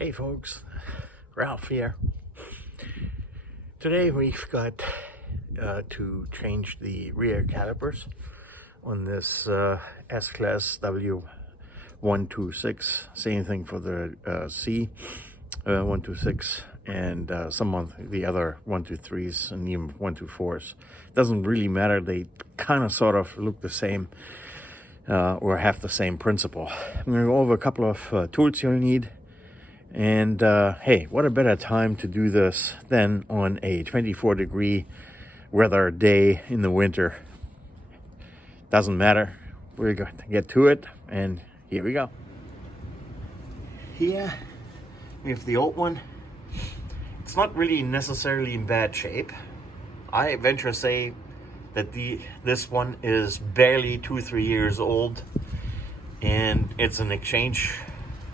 Hey folks, Ralph here. Today we've got to change the rear calipers on this S-Class W126. Same thing for the C126 and some of the other 123s and even 124s. Doesn't really matter, they kind of sort of look the same or have the same principle. I'm going to go over a couple of tools you'll need. And hey, what a better time to do this than on a 24-degree weather day in the winter. Doesn't matter. We're going to get to it, and here we go. Here we have the old one. It's not really necessarily in bad shape. I venture to say that this one is barely 2-3 years old, and it's an exchange,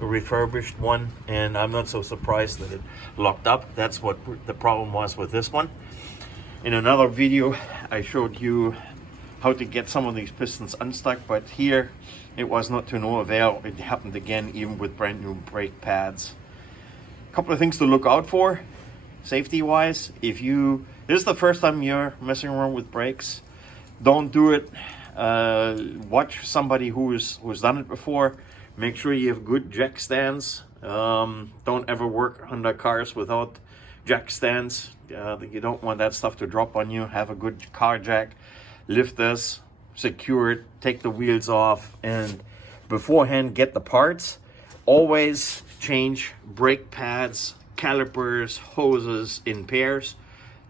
a refurbished one, and I'm not so surprised that it locked up. That's what the problem was with this one. In another video I showed you how to get some of these pistons unstuck, but here it was not to no avail. It happened again, even with brand new brake pads. A couple of things to look out for safety wise. This is the first time you're messing around with brakes, don't do it. Watch somebody who's done it before. Make sure you have good jack stands. Don't ever work under cars without jack stands. You don't want that stuff to drop on you. Have a good car jack. Lift this, secure it, take the wheels off, and beforehand get the parts. Always change brake pads, calipers, hoses in pairs.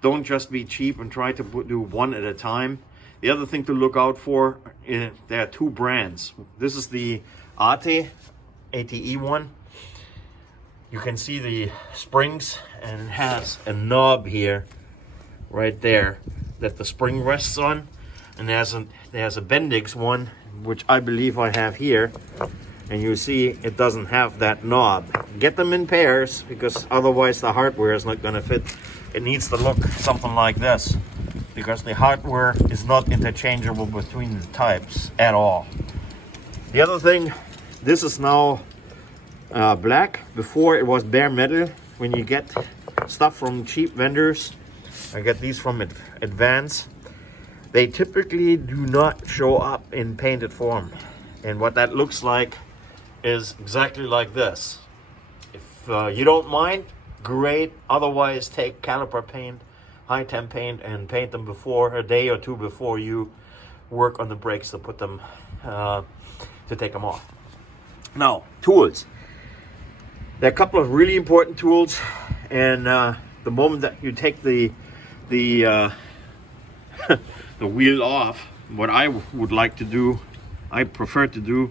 Don't just be cheap and try to do one at a time. The other thing to look out for, there are two brands. This is the ATE one. You can see the springs, and it has a knob here, right there, that the spring rests on. And there's a Bendix one, which I believe I have here, and you see it doesn't have that knob. Get them in pairs, because otherwise the hardware is not going to fit. It needs to look something like this, because the hardware is not interchangeable between the types at all. The other thing, this is now black. Before it was bare metal. When you get stuff from cheap vendors, I get these from Advance, they typically do not show up in painted form. And what that looks like is exactly like this. If you don't mind, great. Otherwise, take caliper paint, high-temp paint, and paint them before, a day or two before you work on the brakes to put them to take them off. Now, tools. There are a couple of really important tools, and the moment that you take the wheel off, what I would like to do, I prefer to do,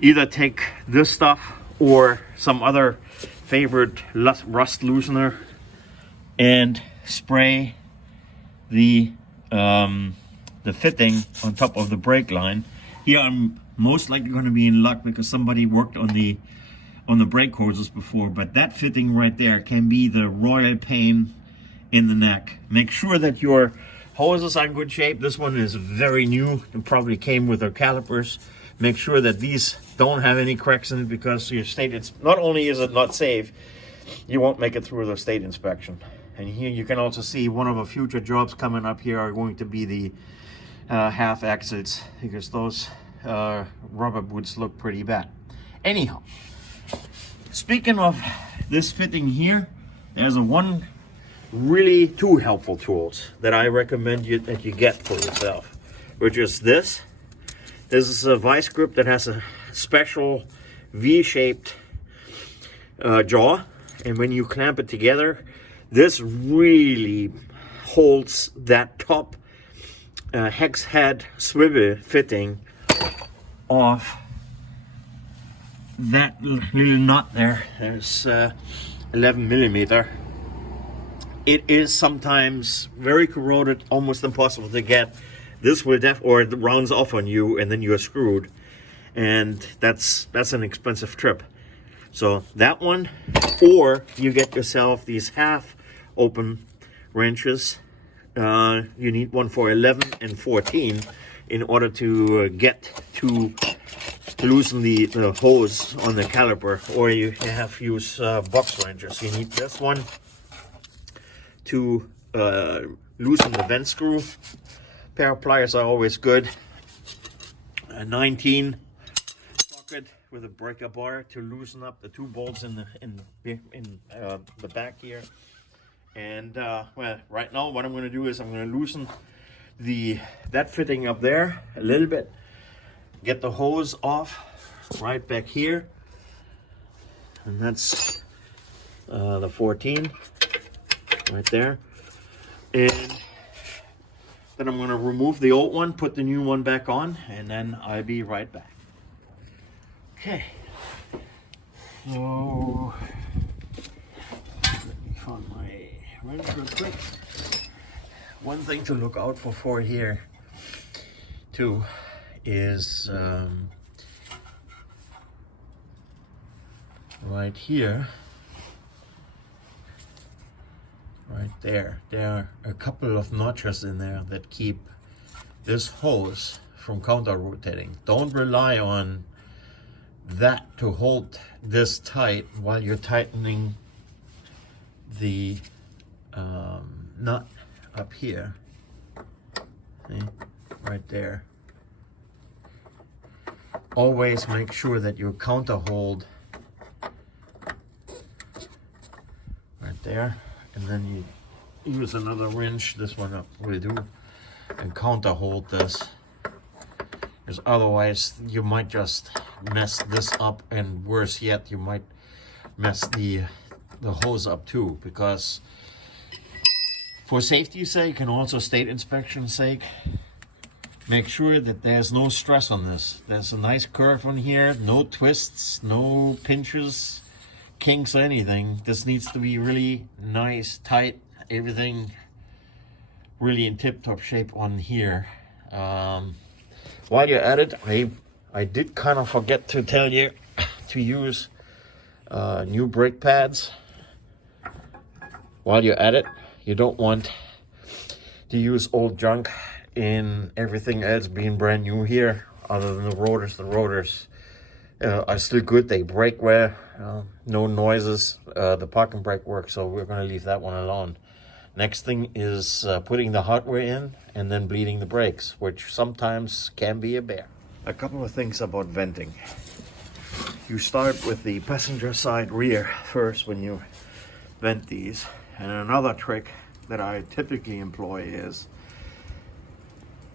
either take this stuff or some other favorite rust loosener and spray the fitting on top of the brake line. Here I'm most likely going to be in luck because somebody worked on the brake hoses before, but that fitting right there can be the royal pain in the neck. Make sure that your hoses are in good shape. This one is very new and probably came with their calipers. Make sure that these don't have any cracks in it, because your not only is it not safe, you won't make it through the state inspection. And here you can also see one of the future jobs coming up here are going to be the half axles, because those rubber boots look pretty bad. Anyhow, speaking of this fitting here, there's two helpful tools that I recommend that you get for yourself, which is this. This is a vice grip that has a special V-shaped jaw, and when you clamp it together, this really holds that top hex head swivel fitting off that little nut there. There's 11 millimeter. It is sometimes very corroded, almost impossible to get. This will or it rounds off on you, and then you're screwed, and that's an expensive trip. So that one, or you get yourself these half open wrenches. You need one for 11 and 14 in order to get to loosen the hose on the caliper, or you have to use box wrenches. You need this one to loosen the vent screw. Pair of pliers are always good. A 19 socket with a breaker bar to loosen up the two bolts in the back here. And well, right now what I'm going to do is I'm going to loosen that fitting up there a little bit. Get the hose off right back here, and that's the 14 right there. And then I'm going to remove the old one, put the new one back on, and then I'll be right back. Okay, so let me find my wrench real quick. One thing to look out for here too is right here, right there are a couple of notches in there that keep this hose from counter rotating. Don't rely on that to hold this tight while you're tightening the nut up here. See? Right there. Always make sure that you counter hold right there, and then you use another wrench, this one will do, and counter hold this, because otherwise you might just mess this up, and worse yet, you might mess the hose up too, because for safety's sake and also state inspection's sake, make sure that there's no stress on this. There's a nice curve on here, no twists, no pinches, kinks, or anything. This needs to be really nice, tight, everything really in tip-top shape on here. While you're at it, I did kind of forget to tell you to use new brake pads. While you're at it, you don't want to use old junk in everything else being brand new here, other than the rotors. The rotors are still good, they brake well, no noises. The parking brake works, so we're going to leave that one alone. Next thing is putting the hardware in and then bleeding the brakes, which sometimes can be a bear. A couple of things about venting. You start with the passenger side rear first when you vent these. And another trick that I typically employ is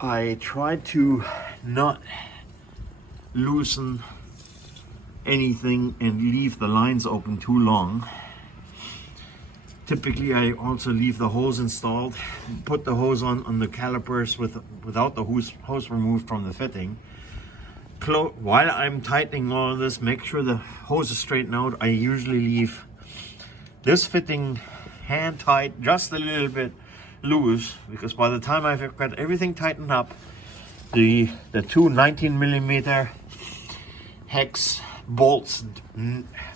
I try to not loosen anything and leave the lines open too long. Typically I also leave the hose installed, put the hose on the calipers without the hose removed from the fitting. While I'm tightening all of this, make sure the hose is straightened out. I usually leave this fitting hand tight, just a little bit loose, because by the time I've got everything tightened up, the two 19mm hex bolts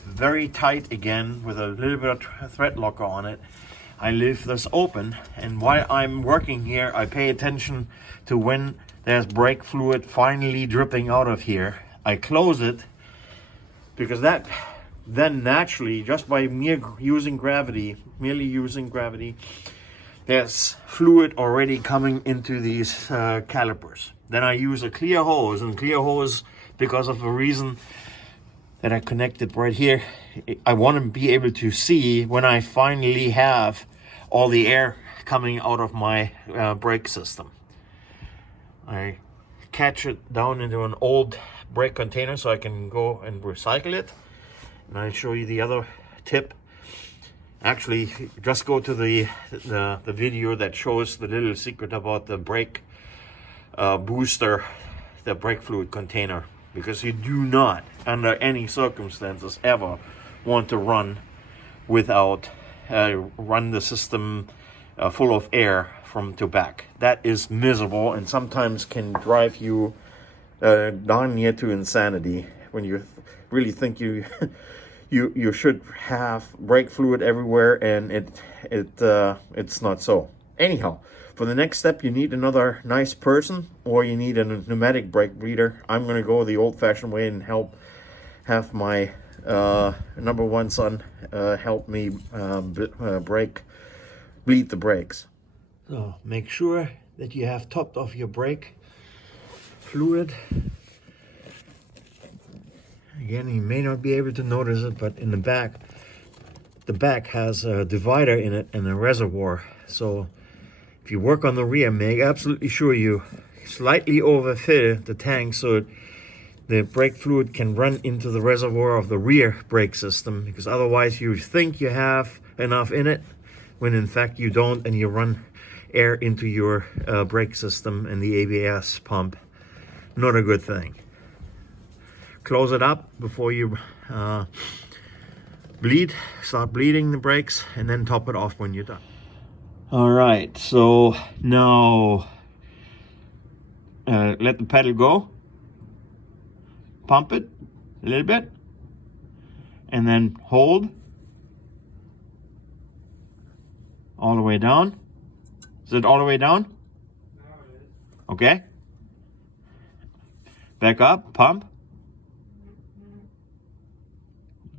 very tight again with a little bit of thread locker on it. I leave this open, and while I'm working here, I pay attention to when there's brake fluid finally dripping out of here. I close it, because that then naturally, just by merely using gravity, there's fluid already coming into these calipers. Then I use a clear hose, and clear hose, because of a reason that I connected right here, I want to be able to see when I finally have all the air coming out of my brake system. I catch it down into an old brake container so I can go and recycle it. And I'll show you the other tip. Actually, just go to the video that shows the little secret about the brake booster, the brake fluid container, because you do not, under any circumstances, ever want to run without run the system full of air from to back. That is miserable, and sometimes can drive you darn near to insanity when you really think you you should have brake fluid everywhere, and it's not so. Anyhow, For the next step, you need another nice person, or you need a pneumatic brake bleeder. I'm going to go the old-fashioned way and have my number one son help me bleed the brakes. So make sure that you have topped off your brake fluid. Again, you may not be able to notice it, but in the back has a divider in it and a reservoir. So if you work on the rear, make absolutely sure you slightly overfill the tank so the brake fluid can run into the reservoir of the rear brake system, because otherwise you think you have enough in it when in fact you don't, and you run air into your brake system and the ABS pump. Not a good thing. Close it up before you start bleeding the brakes, and then top it off when you're done. All right, so now let the pedal go, pump it a little bit, and then hold all the way down. Is it all the way down? No, it is. Okay. Back up, pump.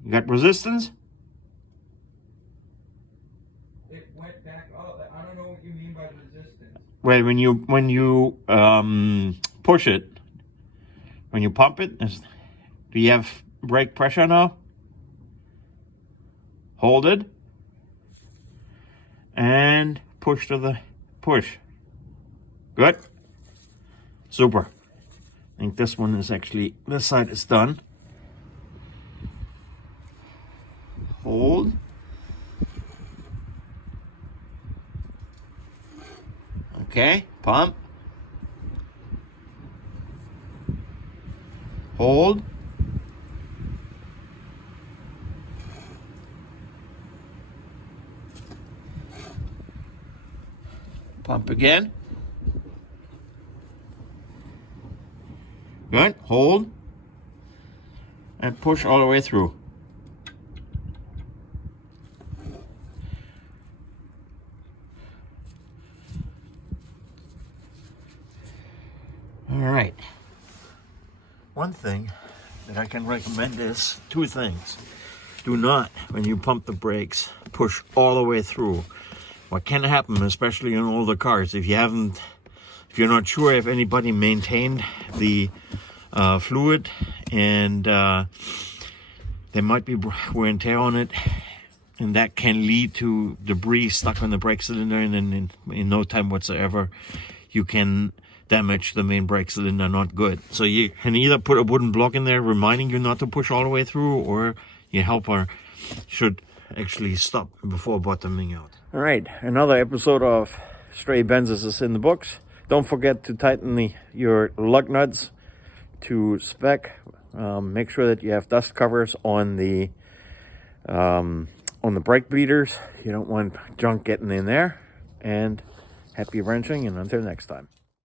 You got resistance? It went back up. I don't know what you mean by resistance. Well, when you push it, when you pump it, do you have brake pressure now? Hold it and push to the push. Good. Super. I think this one is actually, this side is done. Hold. Okay, pump. Hold. Pump again. Good. Hold. And push all the way through. All right. One thing that I can recommend is two things. Do not, when you pump the brakes, push all the way through. What can happen, especially in older cars, if you're not sure if anybody maintained the fluid, and there might be wear and tear on it, and that can lead to debris stuck on the brake cylinder, and then in no time whatsoever you can damage the main brake cylinder. Not good. So you can either put a wooden block in there reminding you not to push all the way through, or your helper should actually stop before bottoming out. All right, another episode of Stray Benzes is in the books. Don't forget to tighten your lug nuts to spec. Make sure that you have dust covers on the brake bleeders. You don't want junk getting in there. And happy wrenching, and until next time.